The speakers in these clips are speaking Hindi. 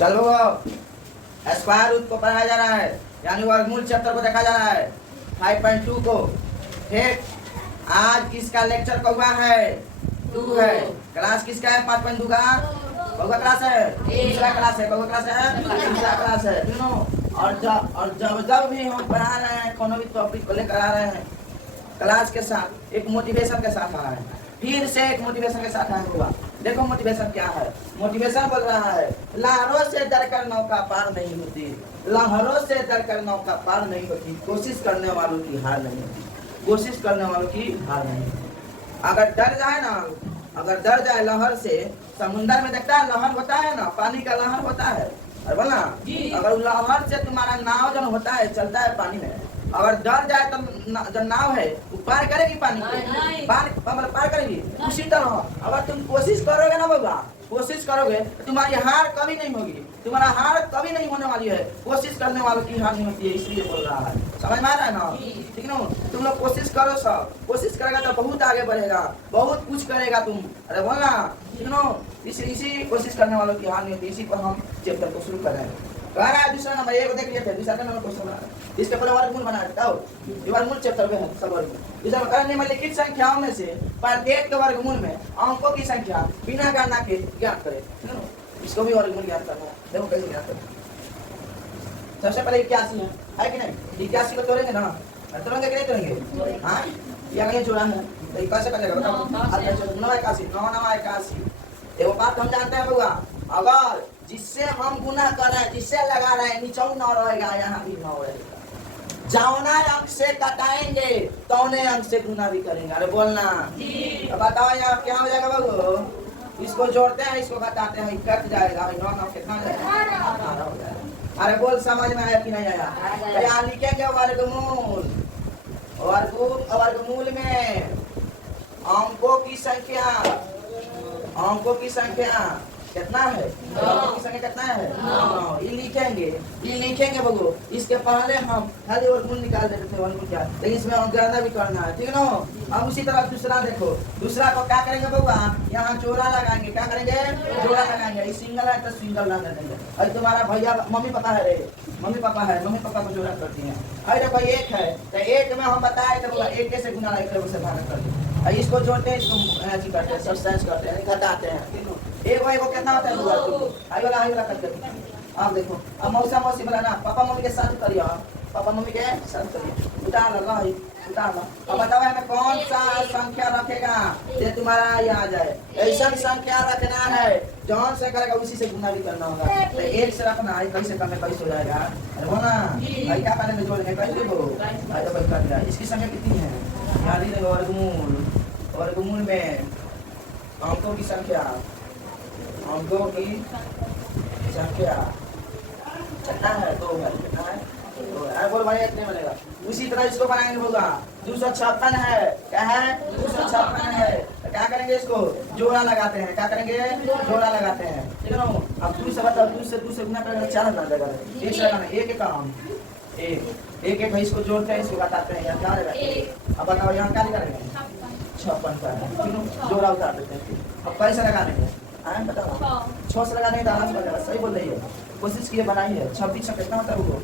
चलो स्क्वायर रूट को पढ़ाया जा रहा है, यानी वर्गमूल चैप्टर को देखा जा रहा है 5.2 को। ठीक, आज किसका लेक्चर कौआ है? 2 है। क्लास किसका है? 5.2 का कौआ क्लास है, दूसरा क्लास है। कौआ क्लास है, दूसरा क्लास है। और जब भी हम पढ़ा रहे हैं कोनो भी टॉपिक को लेकर आ रहे हैं क्लास के साथ, एक मोटिवेशन के साथ आ रहा है। फिर से एक मोटिवेशन के साथ आया हुआ। देखो मोटिवेशन क्या है। मोटिवेशन बोल रहा है, लहरों से डरकर नौका पार नहीं होती, लहरों से डरकर नौका पार नहीं होती, कोशिश करने वालों की हार नहीं होती, कोशिश करने वालों की हार नहीं होती। अगर डर जाए ना, अगर डर जाए लहर से, समुद्र में देखता है लहर होता है ना, पानी का लहर होता है, अरे बोला अगर लहर से तुम्हारा नाव जो होता है चलता है पानी में, अगर डर जाए तो जो नाव है वो पार करेगी पानी को, पार करेगी। उसी तरह अगर तुम कोशिश करोगे ना बाबा, कोशिश करोगे तो तुम्हारी हार कभी नहीं होगी, तुम्हारा हार कभी नहीं होने वाली है। कोशिश करने वालों की हार नहीं होती है, इसलिए बोल रहा है। समझ में आ रहा है ना? ठीक ना? तुम लोग कोशिश करो, सब कोशिश करेगा तो बहुत आगे बढ़ेगा, बहुत कुछ करेगा तुम। अरे बोला ठीक ना? इसी कोशिश करने वालों की हार नहीं होती। इसी पर हम चैप्टर को शुरू कर रहे हैं। कह रहा है दूसरा नंबर एक देख लिए थे, दूसरा नंबर क्वेश्चन बना रहा है। इसके पहले वर्गमूल बना देता हूँ, ये वर्गमूल चैप्टर में है सब वर्गमूल। दूसरा कह निम्नलिखित संख्याओं में से प्रत्येक के वर्गमूल में अंकों की संख्या बिना गणना के ज्ञात करें। इसको भी वर्गमूल ज्ञात करना है। देखो कैसे ज्ञात करें। सबसे पहले 81 है कि नहीं? 81 को तोड़ेंगे ना, तोड़ेंगे कि नहीं तोड़ेंगे? हाँ, ये जोड़ा है तो कैसे करेगा बताओ? 9 81। एगो बात हम जानते हैं बउआ, अगर जिससे हम गुना कर रहे हैं, जिससे लगा रहे हैं, नीचे 9 रहेगा, यहाँ भी 9 रहेगा। जौना अंक से कटाएंगे तौने अंक से गुना भी करेंगे। अरे बोलना, अब बताओ यहाँ क्या हो जाएगा बाबू? इसको जोड़ते हैं, इसको घटाते हैं, कट जाएगा। 9 कितना जाएगा? अरे बोल, समझ में आया कि नहीं आया? तो यहाँ लिखेंगे वर्गमूल। वर्गमूल में अंकों की संख्या, अंकों की संख्या कितना है? अंकों की संख्या कितना है? 9। ये लिखेंगे बगो। इसके पहले हम खाली वर्गमूल निकाल देते थे, वर्गमूल क्या, लेकिन इसमें हम गणना भी करना है। ठीक है ना? अब उसी तरह दूसरा देखो, दूसरा को क्या करेंगे बउआ? यहाँ जोड़ा लगाएंगे। क्या करेंगे? जोड़ा लगाएंगे। ये सिंगल है तो सिंगल लगा देंगे। अरे तुम्हारा भैया मम्मी पापा है रे, मम्मी पापा है, मम्मी पापा को जोड़ा करती हैं। अरे देखो 1 है तो 1 में हम बताए तो 1 से गुना 1 से भाग कर दे। इसको जोड़ते हैं, इसको करते हैं, सब्सटेंस करते हैं, घटाते हैं। एक कितना होता है? 2 आई वाला करते हैं। आप देखो, अब मौसा मौसी बोला ना, पापा मम्मी के साथ करिए, पापा मम्मी के साथ करिए। उतार लो, उतार लो। अब बताओ हमें कौन सा संख्या रखेगा ये तुम्हारा ये आ जाए? ऐसा संख्या रखना है, जौन से करेगा उसी से गुना भी करना होगा। तो 1 से रखना है, कैसे करने कैसे हो जाएगा? अरे वो ना भाई क्या करने में जोड़ेंगे, कैसे वो तो भाई कर दिया। इसकी संख्या कितनी है? याद ही वर्गमूल, वर्गमूल में अंकों की संख्या, अंकों की संख्या कितना है? 2 है। कितना है? 2 है। बोल भाई इतने बनेगा। उसी तरह इसको बनाएंगे बोला 256 है। क्या है? 256 है। तो क्या करेंगे? इसको जोड़ा लगाते हैं। क्या करेंगे? जोड़ा लगाते हैं। ठीक है ना? अब 2 से बताओ, 2 से गुना करेंगे 4 बन जाएगा। 1 से लगाना, 1 काम 1 भाई, इसको जोड़ते हैं, इसको घटाते हैं, यहाँ क्या रहेगा? अब बताओ यहाँ क्या करेंगे? 56 का है, जोड़ा उतार देते हैं। अब कैसे लगा देंगे? आए बताओ। 6 से लगाने का आराम से, सही बोल रही है, कोशिश किए बनाई है। 26 से कितना होता है? वो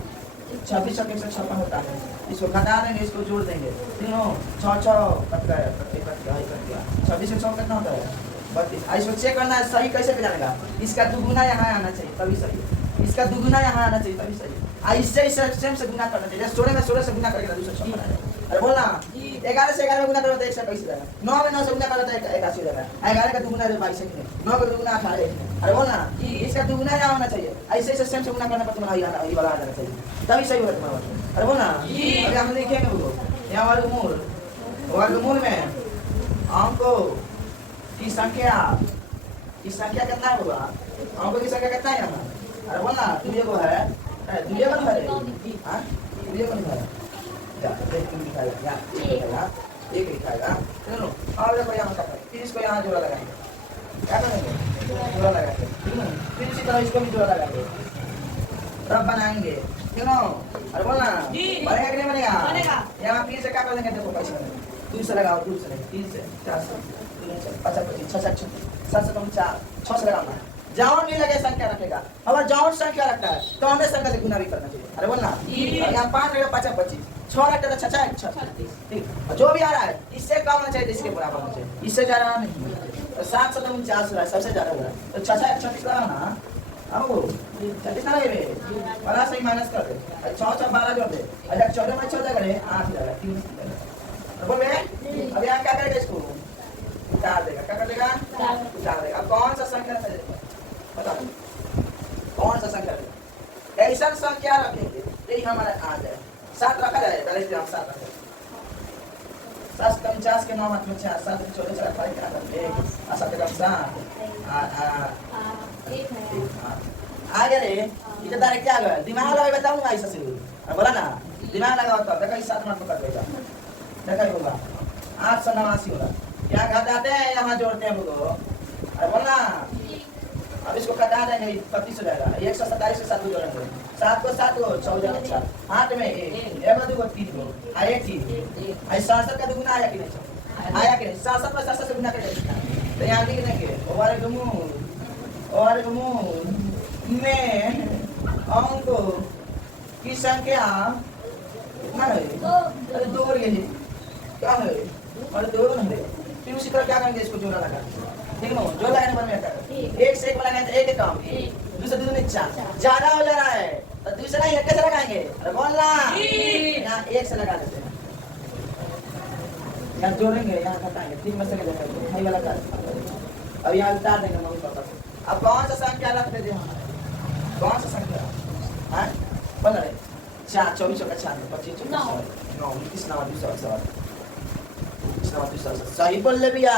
26 से 56 होता है। इसको घटा देंगे, इसको जोड़ देंगे। तीनों 6 कट गया। 26 से 6 कितना होता है? 32। इसको चेक करना है सही कैसे जानेगा? इसका दुगुना यहाँ आना चाहिए तभी सही, इसका दुगुना यहाँ आना चाहिए तभी सही। इससे सेम से गुना करना चाहिए। 16 में 16 से गुना करके 256 बना जाएगा। अरे बोलना 11 से 11 में गुना करो तो 1 से 21 जाएगा। 9 में 9 से गुना करो तो 81 जाएगा। 11 का दुगुना 22 है, 9 का दुगुना 18 है। अरे बोलना इसका दुगुना यहाँ होना चाहिए। ऐसे सेम से गुना करने पर तुम्हारा ये वाला आ जाना चाहिए, तभी सही होगा तुम्हारा। अरे बोलना अभी हम लिखेंगे वो यहाँ वर्गमूल, वर्गमूल में अंकों की संख्या कितना है होगा? अंकों की संख्या कितना है यहाँ? अरे बोलना 2 को है, 2 को है, हाँ 2 को है, एक लिखाएगा। चलो और देखो यहाँ तक, फिर इसको यहाँ जोड़ा लगाएंगे। क्या करेंगे? जोड़ा लगाएंगे। फिर इसी तरह इसको भी जोड़ा लगाएंगे, रब बनाएंगे। क्यों? अरे बोलना बनेगा कि नहीं बनेगा? यहाँ फिर से क्या कर देंगे? देखो कैसे बनेगा। 2 से लगाओ, 3 से 4 से 5 से 6 से 7 से 4 6 से लगाना, जौन भी लगे संख्या रखेगा, अगर जौन संख्या रखता है तो हमें संख्या से गुना भी करना चाहिए। अरे बोलना यहाँ 5 रहेगा 5 25, 6 रखता है तो 6 ठीक, जो भी आ रहा है इससे कम होना चाहिए, इसके बराबर होना चाहिए, इससे ज्यादा नहीं। तो 749 रहा है सबसे ज्यादा हो रहा है, तो 6 36 लगा ना, अब 36 ना लगे बड़ा सही माइनस कर दे, 6 6 12 जोड़ दे, अगर 14 में 14 करे 8 जाएगा 3। तो बोल अब यहाँ क्या करेगा, इसको उतार देगा, क्या कर देगा उतार देगा। अब कौन सा संख्या बता दो, कौन सा संख्या ऐसा संख्या रखेंगे यही हमारे आ जाए। 7 रखा जाए, पहले से हम 7 रखें, 7 कम 50 के 9 हाथ में 6, 7 के 14 4 5 क्या करते हैं, 7 के कम 7 आ गया रे। इधर डायरेक्ट क्या गया, दिमाग लगा बताऊंगा ऐसा से, बोला ना दिमाग लगाओ तो देखा 7 मिनट में कर देगा, देखा होगा 889 होगा। क्या घटाते हैं यहाँ जोड़ते हैं लोग, अरे बोलना अब इसको घटा देंगे 25 हो जाएगा, 127 के 7 को जोड़ेंगे, 7 को 7 को 14 4 8 में 1 2 3 को आए 3 आई 67 का दुगुना आया कि नहीं, आया कि नहीं, 67 में 67 से गुना करेंगे तो यहाँ लिख देंगे और में अंकों की संख्या कितना है, अरे 2 ये क्या है, अरे 2 नहीं है। फिर उसी तरह क्या करेंगे, इसको जोड़ा लगा, ठीक है ना, जोड़ लगाने पर में क्या करें, 1 से 1 लगाएंगे तो 1 कम, दूसरा दूसरे 4 ज्यादा हो जा रहा है तो दूसरा ही कैसे लगाएंगे, अरे बोलना यहाँ 1 से लगा देते हैं, यहाँ जोड़ेंगे यहाँ घटाएंगे 3 में से हाई वाला कर, अब यहाँ उतार देंगे मम्मी पापा को। अब कौन सा संख्या रख देते हैं, कौन सा संख्या है, बोल रहे 4 24 का 4 25 9 29 सही बोल ले भैया,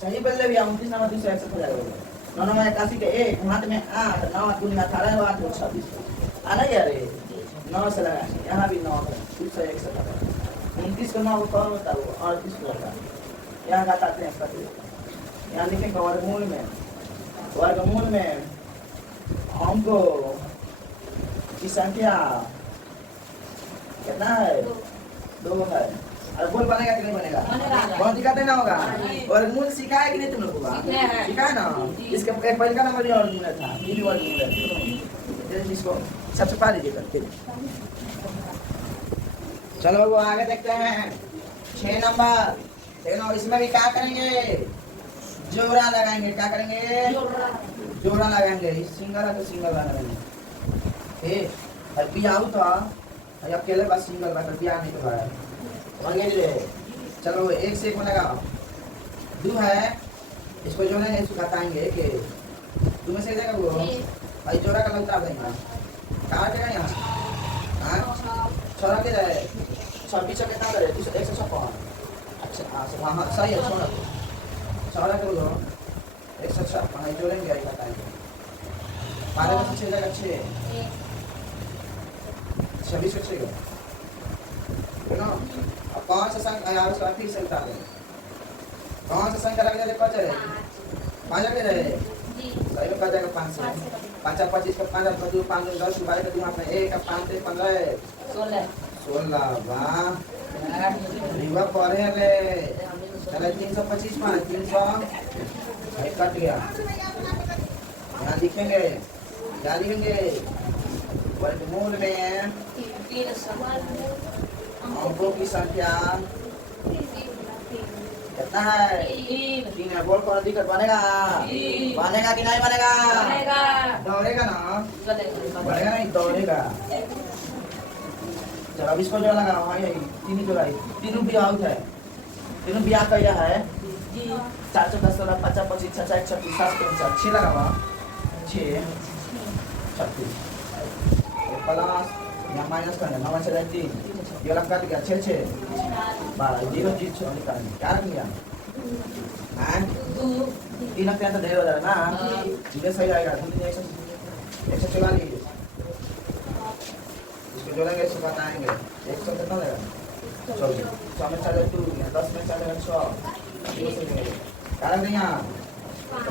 सही बोल ले भैया, 29 9 261 हो जाएगा। 9 में 81 के 1 हाथ में 8 9 2 में 18 8 2 26 आना यार 9 से लगा, यहाँ भी 9 है 201 से लगा, 29 को 9 को कौन होता है, 38 को लगा, यहाँ घटाते हैं करते, यहाँ लिखेंगे वर्गमूल में हमको की संख्या कितना है, 2 है। और बोल बनेगा कि नहीं बनेगा, बहुत दिक्कत नहीं ना होगा। और मूल सीखा है कि नहीं तुम लोगों को, सीखा है ना, इसके पहले का नंबर भी और मूल था, ये भी और मूल है, इसको सबसे पा लीजिए करके। चलो वो आगे देखते हैं 6 नंबर, देखो इसमें भी क्या करेंगे, जोड़ा लगाएंगे, क्या करेंगे जोड़ा लगाएंगे, सिंगल है तो सिंगल लगाएंगे, अब बियाह था अकेले बस सिंगल बात बियाह नहीं तो है मंगे। चलो 1 से 1 बनेगा, 2 है, इसको जो है इसको घटाएंगे कि 2 में से देगा वो भाई जोड़ा का उतार देंगे, कहाँ देगा यहाँ 6 के जाए 26 कितना करे 156, अच्छा हाँ सही है, 6 के बोलो 156 जोड़ेंगे घटाएंगे, 12 में से 6 जाएगा 6 26 का 6 है ना। अब कौन सा संख्या यार उसका फिर से उतार देंगे, कौन सा संख्या लग जाए 5 है 5 लग जाए सही में 5 जाएगा 5 से 5 25 का 5 2 5 10 12 का दिमाग में 1 का 5 से 15 16 वाह रिवा पढ़े ले, चलो 325 में 300 भाई कट गया, यहाँ लिखेंगे क्या लिखेंगे, वर्गमूल में अंकों की संख्या कितना है, 3 है, बोल कौन दिक्कत बनेगा, बनेगा कि नहीं बनेगा, दौड़ेगा ना, बनेगा नहीं दौड़ेगा। चलो अब इसको जोड़ा लगा, तीन जोड़ा, तीनों भी आउट है, तीनों ब्याह का यह है 410 50 25 66 36 57 6 लगा हुआ 6 36 प्लस यहाँ माइनस करना 9 से 3 ये वाला कट गया 6 6 12 0 0 निकाल क्या रख लिया हैं 3 अपने तो ढेर हो जाएगा ना, सीधे सही आएगा 144 इसको जोड़ेंगे, इसको बताएंगे 100 कितना देगा 100 में 4 2 10 में 4 6 कारण नहीं यहाँ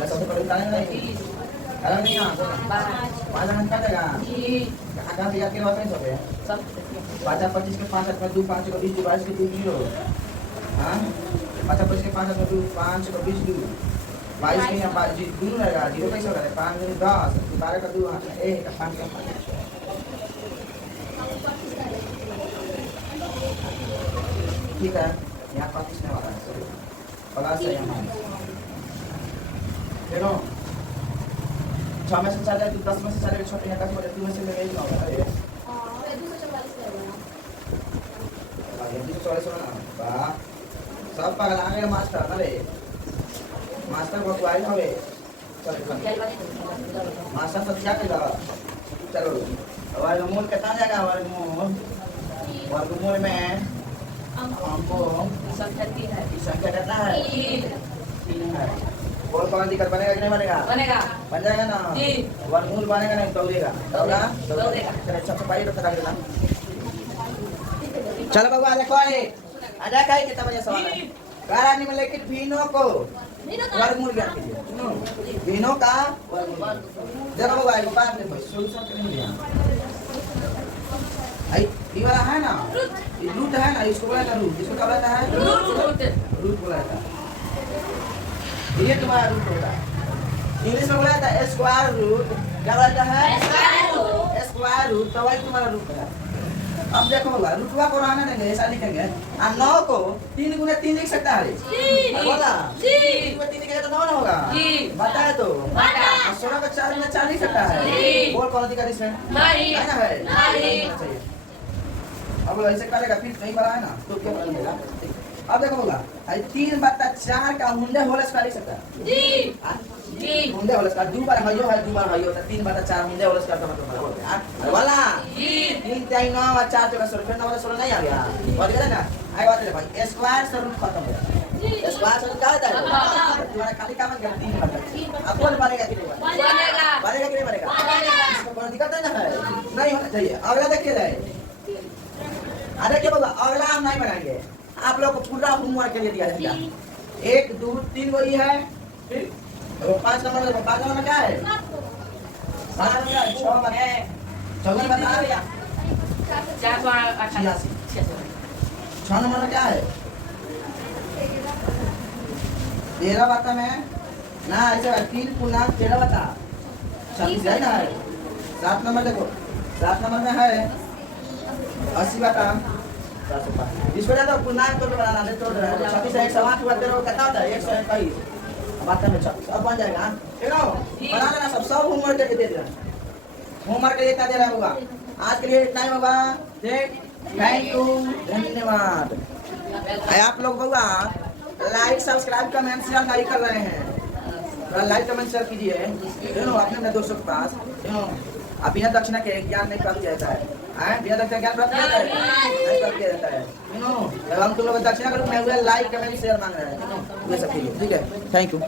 सबसे पहले कारण नहीं कारण नहीं यहाँ 5 घंटा देगा कहाँ से याद के बात नहीं सब 5 25 के 5 में 2 5 को 20 22 के 2 0 हाँ 5 25 के 5 में 2 5 को 20 2 22 के यहाँ दूर रहेगा, 0 कैसे होगा? 5 दूनी 10, 12 का 2 1 5 का 5। ठीक है, यहाँ 25 ने वाला है, सॉरी प्लस है यहाँ। देखो 6 में से 4 जाए तो 10 में से 4 एक छोटे यहाँ 10 में 2 में से ले लेगा होगा ये 244 होना बा सब पागल आ गए मास्टर अरे मास्टर बहुत वाइड हो गए। चलो मास्टर सब क्या करेगा? चलो वर्गमूल कितना जाएगा? वर्गमूल में हमको संख्या कितना है? 3 है। और कौन दिक्कत बनेगा कि नहीं बनेगा? बनेगा, बन जाएगा ना जी। वर्गमूल बनेगा नहीं दौड़ेगा चलो सबसे पहले तो कर देना। चलो बाबू देखो आजा का कितना बजे सवाल है? करानी में लेकिन भीनों को वर्गमूल ज्ञात कीजिए। भीनों का वर्गमूल देखो बाबू एक बात देखो सॉल्यूशन करने में आई ये वाला है ना, ये रूट है ना, इसको बोला था रूट। इसको क्या बोला है? रूट बोला था। ये तुम्हारा रूट होगा। इंग्लिश में बोला था स्क्वायर रूट। क्या बोला है? Square root. तो वही तुम्हारा रूट है। अब देखो रुटवा को रहने देंगे, ऐसा लिखेंगे 9 को 3 गुने 3 लिख सकता है बोला 3 में 3 लिखेगा तो 9 ना होगा बताए तो 16 को 4 में 4 लिख सकता है बोल कौन दिक्कत इसमें नहीं है ना है नहीं। अब ऐसे करेगा फिर कहीं बड़ा है ना तो क्या बनेगा? अब देखो होगा 3/4 का हुंडे होल स्क्वायर लिख सकता है जी हुंडे होल स्क्वायर 2 बार हयो है 2 बार हयो तो 3/4 हुंडे होल स्क्वायर का मतलब है वाला जी 3 3 9 और 4 का 16 फिर 9 16 नहीं आ गया और देखा ना आई बात है भाई स्क्वायर से रूट खत्म हो गया स्क्वायर से क्या होता है तुम्हारा खाली काम कर 3 बार अब कौन बनेगा कि नहीं बनेगा कि नहीं बनेगा इसमें कोई दिक्कत नहीं होना चाहिए। अगला देखिए जाए अरे क्या बोला अगला हम नहीं बनाएंगे आप लोग को पूरा होमवर्क के लिए दिया जाएगा 1 2 3 गो ये है फिर 5 नंबर में क्या है 5 नंबर 6 में है 14 बता दिया 488 6 नंबर में क्या है 13 बता में ना ऐसे 3 पूर्णांक 13 बता 36 है ना 7 नंबर देखो 7 नंबर में है 80 बता इसको ज्यादा पूर्णांक को बनाना है तो 36 108 हुआ तेरे को कितना होता है 121 बात में 36 अब बन जाएगा देखो बना लेना सब होमवर्क करके दे देना होमवर्क के लिए इतना दे रहा होगा आज के लिए इतना ही होगा थैंक यू धन्यवाद। आप लोग होगा लाइक सब्सक्राइब कमेंट शेयर नहीं कर रहे हैं तो लाइक कमेंट शेयर कीजिए अपने दोस्तों के पास आप बिना दक्षिणा के ज्ञान नहीं प्राप्त किया जाता है बिना दक्षिणा ज्ञान प्राप्त किया जाता है हम तुम लोग दक्षिणा के रूप में लाइक कमेंट शेयर मांग रहे हैं ये सब ठीक है थैंक यू।